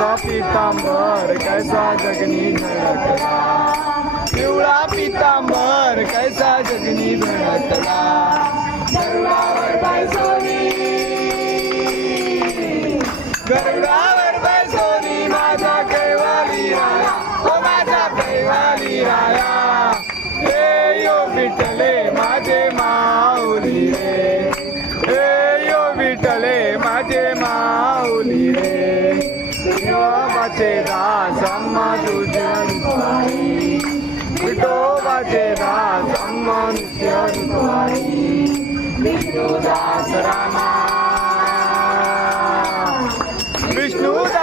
पिवळा पितांबर कैसा जगनी धडकला, पिवळा पितांबर कैसा जगनी धडकला. गरुडावर बैसोनी, गरुडावर बैसोनी माझा कैवारी राया, ओ माझा कैवारी राया. हे यो विठ्ठले माझे माऊली रे, हे यो विठ्ठले माझे माऊली रे. विठोबाचे दास अम्मा तुझे अनुसारी, विठोबाचे दास अम्मा तुझे अनुसारी. विष्णुदास रामा, विष्णुदास